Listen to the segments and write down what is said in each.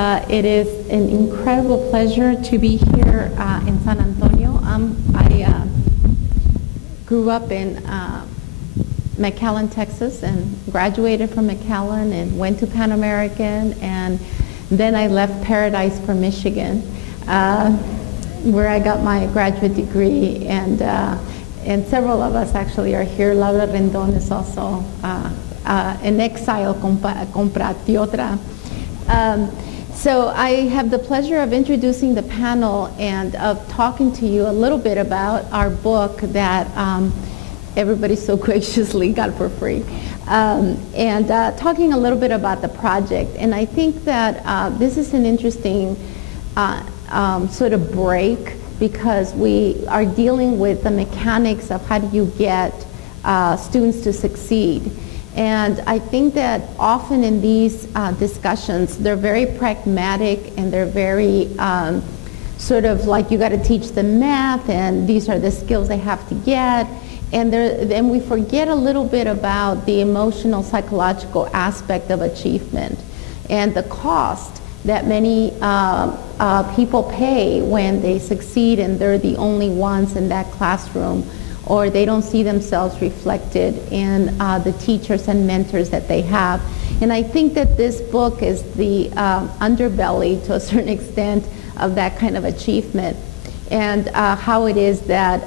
It is an incredible pleasure to be here in San Antonio. I grew up in McAllen, Texas, and graduated from McAllen and went to Pan American, and then I left Paradise for Michigan, where I got my graduate degree, and several of us actually are here. Laura Rendon is also an exile compatriota. So I have the pleasure of introducing the panel and of talking to you a little bit about our book that everybody so graciously got for free, and talking a little bit about the project. And I think that this is an interesting sort of break, because we are dealing with the mechanics of how do you get students to succeed. And I think that often in these discussions, they're very pragmatic, and they're very sort of like, you got to teach them math, and these are the skills they have to get. And then we forget a little bit about the emotional, psychological aspect of achievement and the cost that many people pay when they succeed and they're the only ones in that classroom, or they don't see themselves reflected in the teachers and mentors that they have. And I think that this book is the underbelly, to a certain extent, of that kind of achievement, and how it is that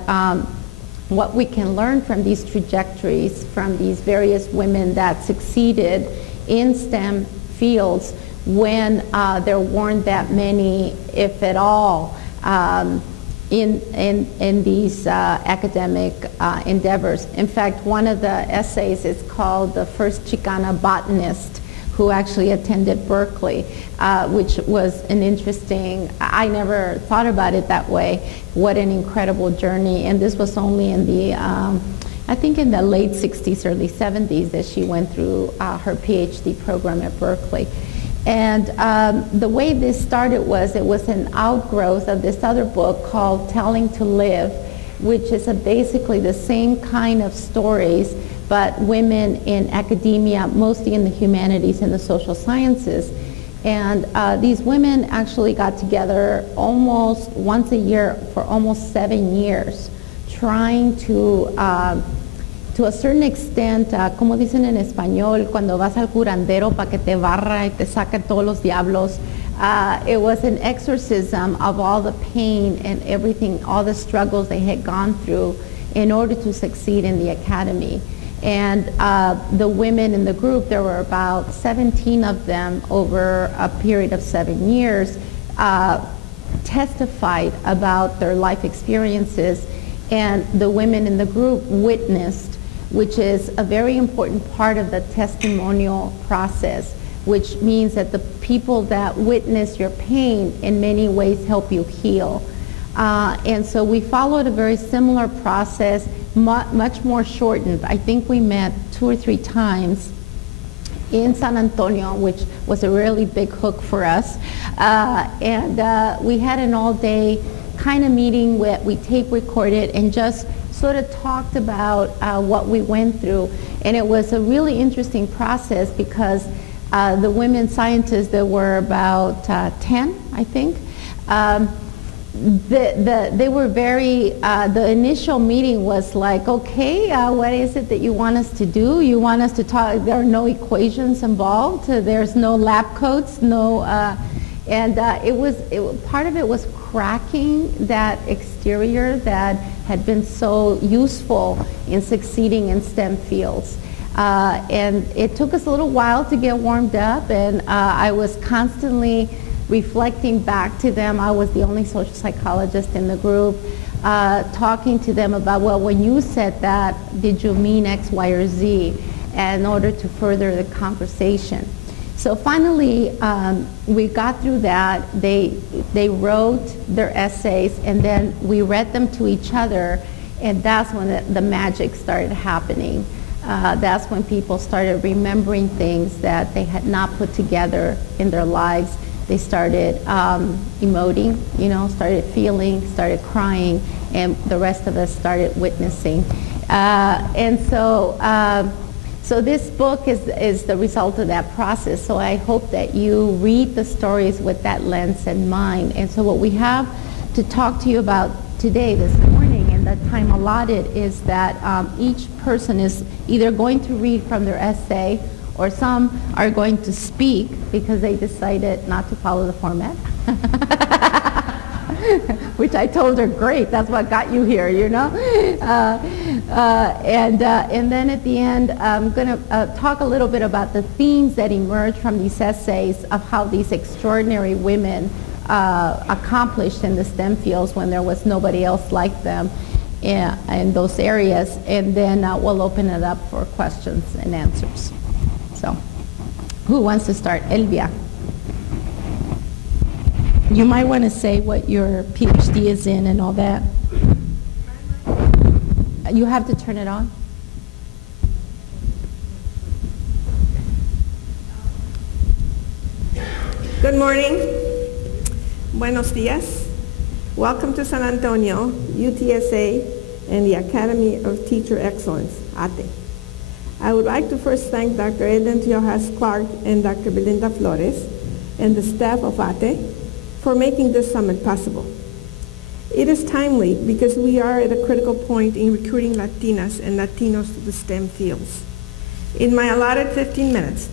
what we can learn from these trajectories, from these various women that succeeded in STEM fields when there weren't that many, if at all, in these academic endeavors. In fact, one of the essays is called "The First Chicana Botanist Who Actually Attended Berkeley," which was an interesting, I never thought about it that way. What an incredible journey. And this was only in the, I think in the late 60s, early 70s, that she went through her PhD program at Berkeley. And the way this started was, it was an outgrowth of this other book called Telling to Live, which is basically the same kind of stories, but women in academia, mostly in the humanities and the social sciences. And these women actually got together almost once a year for almost 7 years, trying to a certain extent, como dicen en español, cuando vas al curandero para que te barra y te saque todos los diablos, it was an exorcism of all the pain and everything, all the struggles they had gone through in order to succeed in the academy. And the women in the group, there were about 17 of them over a period of 7 years, testified about their life experiences, and the women in the group witnessed, which is a very important part of the testimonial process, which means that the people that witness your pain in many ways help you heal. And so we followed a very similar process, much more shortened. I think we met 2 or 3 times in San Antonio, which was a really big hook for us. And we had an all-day kind of meeting where we tape recorded and just sort of talked about what we went through. And it was a really interesting process, because the women scientists, there were about 10, I think, they were very, the initial meeting was like, okay, what is it that you want us to do? You want us to talk, there are no equations involved, there's no lab coats, no, and part of it was cracking that exterior that had been so useful in succeeding in STEM fields. And it took us a little while to get warmed up, and I was constantly reflecting back to them. I was the only social psychologist in the group, talking to them about, well, when you said that, did you mean X, Y, or Z, in order to further the conversation. So finally, we got through that. They wrote their essays, and then we read them to each other, and that's when the magic started happening. That's when people started remembering things that they had not put together in their lives. They started emoting, started feeling, started crying, and the rest of us started witnessing. And so So this book is the result of that process. So I hope that you read the stories with that lens in mind. And so what we have to talk to you about today, this morning, and the time allotted is that each person is either going to read from their essay, or some are going to speak because they decided not to follow the format. Which I told her, great, that's what got you here, you know? And then at the end, I'm going to talk a little bit about the themes that emerge from these essays of how these extraordinary women accomplished in the STEM fields when there was nobody else like them in those areas. And then we'll open it up for questions and answers. So, who wants to start? Elvia. You might want to say what your PhD is in and all that. You have to turn it on. Good morning. Buenos dias. Welcome to San Antonio, UTSA, and the Academy of Teacher Excellence, ATE. I would like to first thank Dr. Ellen Tiojas Clark and Dr. Belinda Flores and the staff of ATE for making this summit possible. It is timely because we are at a critical point in recruiting Latinas and Latinos to the STEM fields. In my allotted 15 minutes,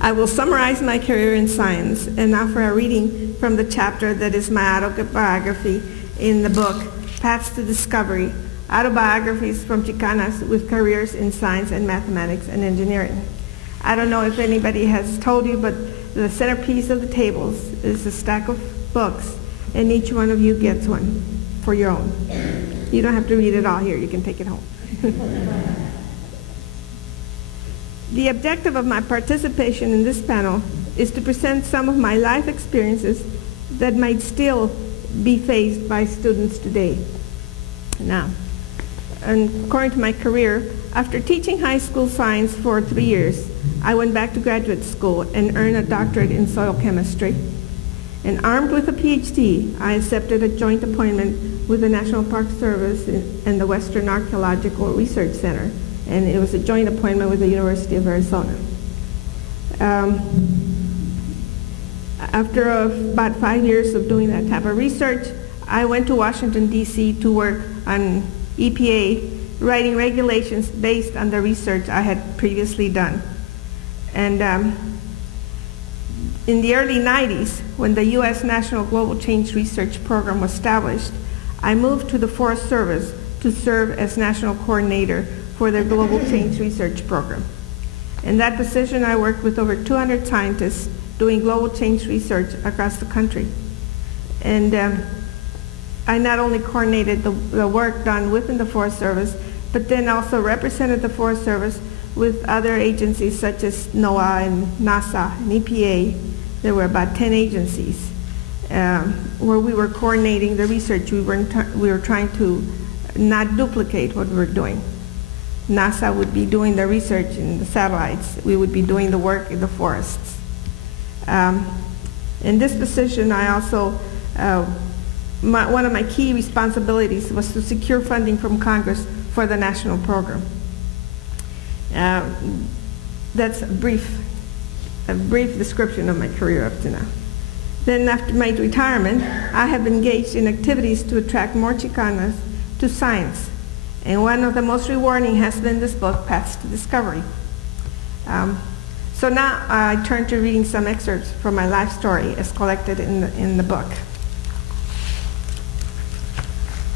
I will summarize my career in science and offer a reading from the chapter that is my autobiography in the book, Paths to Discovery, Autobiographies from Chicanas with Careers in Science and Mathematics and Engineering. I don't know if anybody has told you, but the centerpiece of the tables is a stack of books, and each one of you gets one for your own. You don't have to read it all here. You can take it home. The objective of my participation in this panel is to present some of my life experiences that might still be faced by students today. Now, and according to my career, after teaching high school science for 3 years, I went back to graduate school and earned a doctorate in soil chemistry. And armed with a PhD, I accepted a joint appointment with the National Park Service and the Western Archaeological Research Center. And it was a joint appointment with the University of Arizona. After about 5 years of doing that type of research, I went to Washington, D.C. to work on EPA, writing regulations based on the research I had previously done. And in the early 90s, when the U.S. National Global Change Research Program was established, I moved to the Forest Service to serve as National Coordinator for their Global Change Research Program. In that position, I worked with over 200 scientists doing global change research across the country. And I not only coordinated the work done within the Forest Service, but then also represented the Forest Service with other agencies such as NOAA and NASA and EPA. There were about 10 agencies where we were coordinating the research. We were trying to not duplicate what we were doing. NASA would be doing the research in the satellites. We would be doing the work in the forests. In this position, I also, one of my key responsibilities was to secure funding from Congress for the national program. That's a brief description of my career up to now. Then after my retirement, I have engaged in activities to attract more Chicanas to science. And one of the most rewarding has been this book, Paths to Discovery. So now I turn to reading some excerpts from my life story as collected in the book.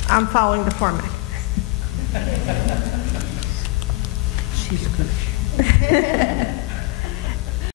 I'm following the format. She's good.